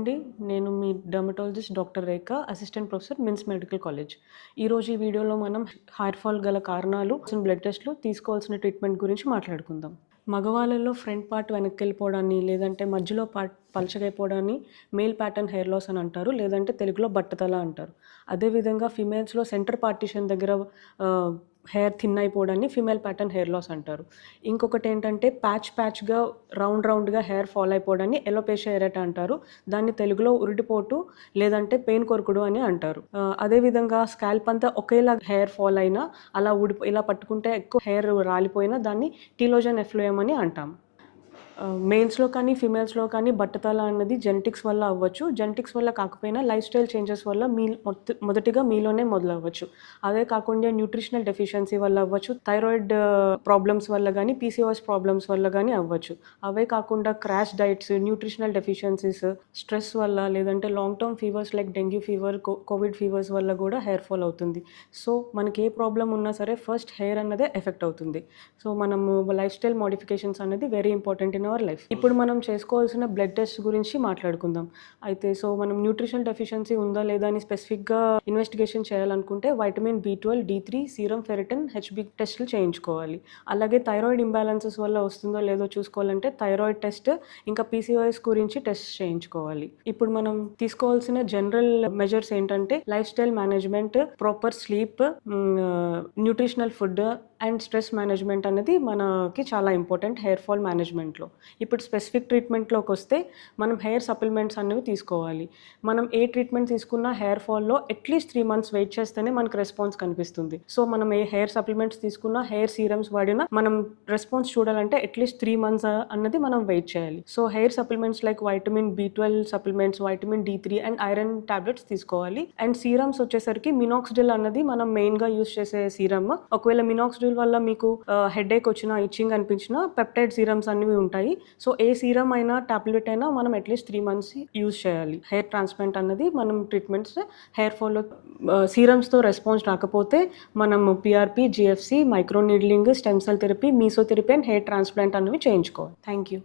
అండి. నేను మీ dermatologist doctor రేఖ, assistant professor MIMS medical college. ఈరోజు ఈ వీడియోలో మనం హెయిర్ ఫాల్ గల కారణాలు, బ్లడ్ టెస్ట్‌లు, తీసుకోవాల్సిన ట్రీట్మెంట్ గురించి మాట్లాడుకుందాం. మగవాళ్ళలో ఫ్రంట్ పార్ట్ వెనక్కెళ్ళిపోవడాన్ని, లేదంటే మధ్యలో పార్ట్ పల్చగైపోవడాన్ని మేల్ ప్యాటర్న్ హెయిర్ లాస్ అని అంటారు. లేదంటే తెలుగులో బట్టతల అంటారు. అదేవిధంగా ఫీమేల్స్‌లో సెంటర్ పార్టిషన్ దగ్గర హెయిర్ థిన్ అయిపోవడాన్ని ఫీమేల్ ప్యాటర్న్ హెయిర్ లాస్ అంటారు. ఇంకొకటేంటంటే ప్యాచ్‌గా రౌండ్‌గా హెయిర్ ఫాల్ అయిపోవడాన్ని ఎలోపేషియా ఎరేటా అంటారు. దాన్ని తెలుగులో ఉరిటిపోటు లేదంటే పెయిన్ కొరుకుడు అని అంటారు. అదేవిధంగా స్కాల్ప్ అంతా ఒకేలా హెయిర్ ఫాల్ అయినా ఇలా పట్టుకుంటే ఎక్కువ హెయిర్ రాలిపోయినా దాన్ని టీలోజన్ ఎఫ్లూయమ్ అని అంటాం. మేల్స్‌లో కానీ, ఫీమేల్స్‌లో కానీ బట్టతల అన్నది జెనెటిక్స్ వల్ల అవ్వచ్చు. జెనెటిక్స్ వల్ల కాకపోయినా లైఫ్ స్టైల్ చేంజెస్ వల్ల మొదటిగా మీలోనే మొదలవ్వచ్చు. అదే కాకుండా న్యూట్రిషనల్ డెఫిషియన్సీ వల్ల అవ్వచ్చు, థైరాయిడ్ ప్రాబ్లమ్స్ వల్ల గానీ, పీసీఓఎస్ ప్రాబ్లమ్స్ వల్ల గానీ అవ్వచ్చు. అవే కాకుండా crash diets, nutritional deficiencies, stress వల్ల లేదంటే long term fevers like dengue fever, Covid fevers వల్ల కూడా హెయిర్ ఫాల్ అవుతుంది. సో, మనకి ఏ ప్రాబ్లమ్ ఉన్నా సరే ఫస్ట్ హెయిర్ అన్నదే ఎఫెక్ట్ అవుతుంది. సో, మనము లైఫ్ స్టైల్ మోడిఫికేషన్స్ అనేది very important in our life. ఇప్పుడు మనం చేసుకోవాల్సిన బ్లడ్ టెస్ట్ గురించి మాట్లాడుకుందాం. అయితే మనం న్యూట్రిషన్ డెఫిషియన్సీ ఉందా లేదా అని స్పెసిఫిక్‌గా ఇన్వెస్టిగేషన్ చేయాలనుకుంటే vitamin B12, D3, serum ferritin, HB టెస్టులు చేయించుకోవాలి. అలాగే థైరాయిడ్ ఇంబాలెన్సెస్ వల్ల వస్తుందో లేదో చూసుకోవాలంటే థైరాయిడ్ టెస్ట్, ఇంకా పీసీఓఎస్ గురించి టెస్ట్ చేయించుకోవాలి. ఇప్పుడు మనం తీసుకోవాల్సిన జనరల్ మెజర్స్ ఏంటంటే life style management, proper sleep, nutritional food and stress management అనేది మనకి చాలా ఇంపార్టెంట్ హెయిర్ ఫాల్ మేనేజ్మెంట్‌లో. ఇప్పుడు స్పెసిఫిక్ ట్రీట్మెంట్‌లోకి వస్తే మనం హెయిర్ సప్లిమెంట్స్ అనేవి తీసుకోవాలి. మనం ఏ ట్రీట్మెంట్ తీసుకున్నా హెయిర్ ఫాల్‌లో అట్‌లీస్ట్ 3 మంత్స్ వెయిట్ చేస్తేనే మనకు రెస్పాన్స్ కనిపిస్తుంది. సో, మనం ఏ హెయిర్ సప్లిమెంట్స్ తీసుకున్నా, హెయిర్ సీరమ్స్ వాడినా మనం రెస్పాన్స్ చూడాలంటే అట్‌లీస్ట్ 3 మంత్స్ అన్నది మనం వెయిట్ చేయాలి. So, hair supplements like vitamin B12 supplements, vitamin D3 and iron tablets తీసుకోవాలి. అండ్ సీరమ్స్ వచ్చేసరికి మినాక్సిడిల్ అన్నది మనం మెయిన్‌గా యూజ్ చేసే సీరమ్. ఒకవేళ మినాక్సిడిల్ వల్ల మీకు హెడేక్ వచ్చినా, ఇచ్చింగ్ అనిపించినా పెప్టైడ్ సీరమ్స్ అనేవి ఉంటాయి. సో, ఏ సీరమ్ అయినా, టాబ్లెట్ అయినా మనం అట్‌లీస్ట్ 3 మంత్స్ యూజ్ చేయాలి. హెయిర్ ట్రాన్స్‌ప్లాంట్ అన్నది మనం ట్రీట్మెంట్స్ హెయిర్ ఫాల్‌లో సీరమ్స్‌తో రెస్పాన్స్ రాకపోతే మనం PRP, GFC, microneedling, stem cell therapy, mesotherapy and hair transplant అనేవి చేయించుకోవాలి. Thank you.